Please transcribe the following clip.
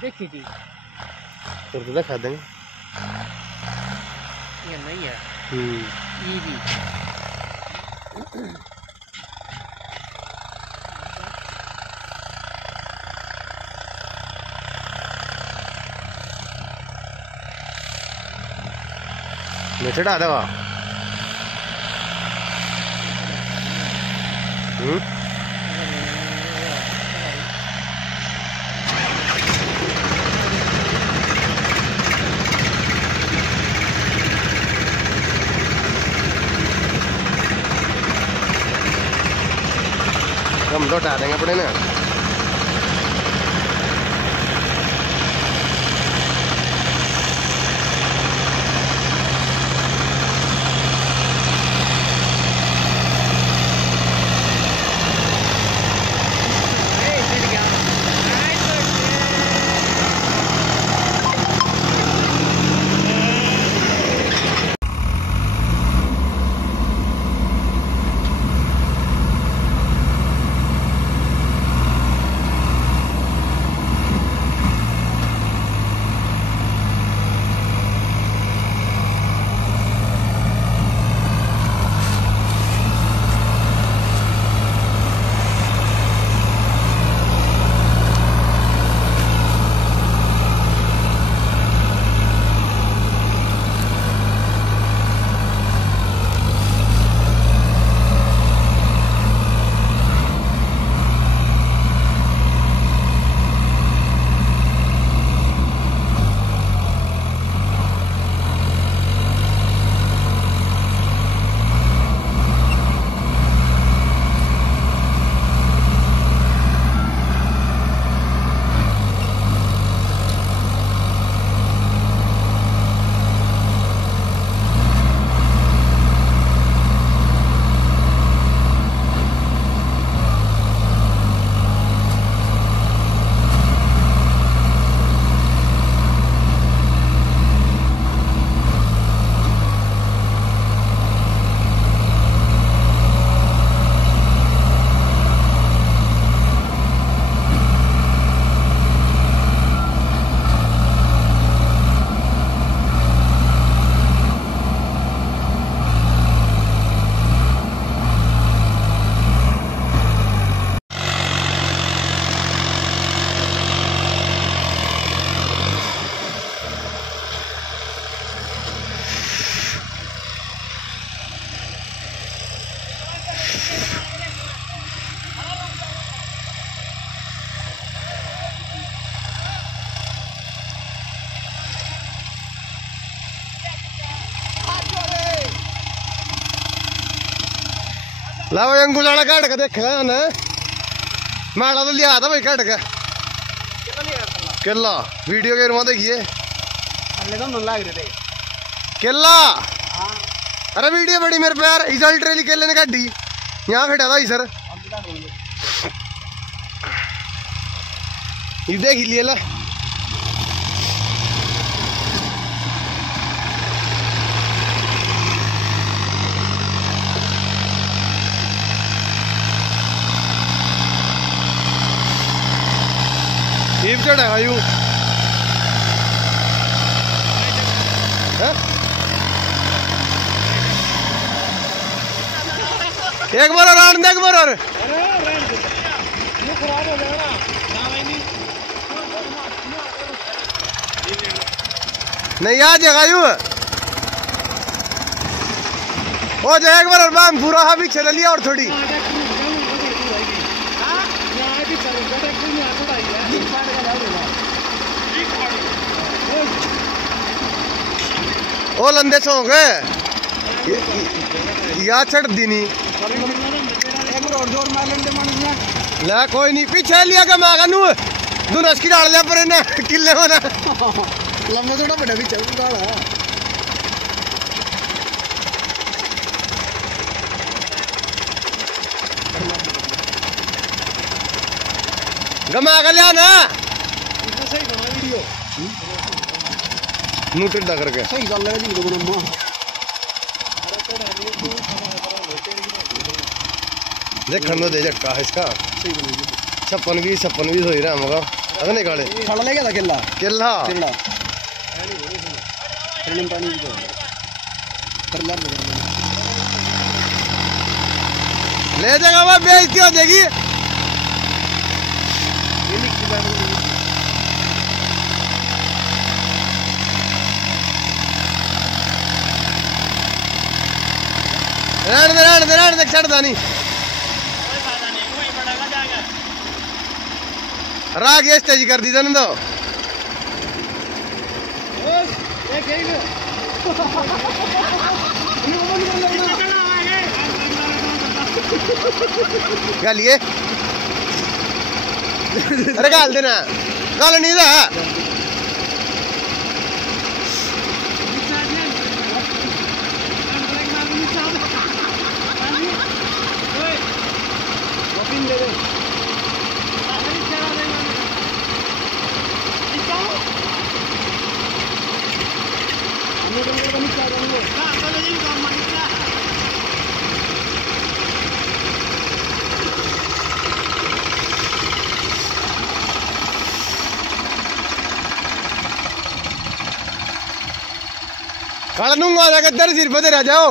देखी थी तो दिखा देंगे। ये नहीं है ये भी मैं चढ़ा देगा। हम तो हटा देंगे अपने ना। ला वो अंगुलाना काट के देखा ना माड़ा तो लिया था भाई काट के केला वीडियो के रुआ देखिए केला। अरे वीडियो बड़ी मेरे प्यार इजल ट्रेली केले ने काटी यहाँ खड़ा था सर ये देख लिए ला ये चढ़ा यू एक बार और एक बार और नहीं आ जाएगा यू हो जाए एक बार और मैम पूरा हाँ भी चल लिया और थोड़ी ओ लंदे सो गए या चढ़ दी नहीं ला कोई नहीं पीछे लिया का मैं नू दुनस की डाल लिया पर ना किले में ना लंबा थोड़ा बड़ा भी चल डाला गमा का लिया ना सही बना वीडियो नूट दा करके सही गल है जी तो देखने दे झटका इसका 56 भी हो ही रहा होगा। अगने काले फड़ ले गया था किला किला किला पानी ले जाएगा वह बेइज्जती हो जाएगी। रहने दे छड़ता नहीं राग ये स्टेज कर दी तन तो गालिए अरे गाल देना गाल नहीं था काला नूंगा जाकर दर सिर पे आ जाओ।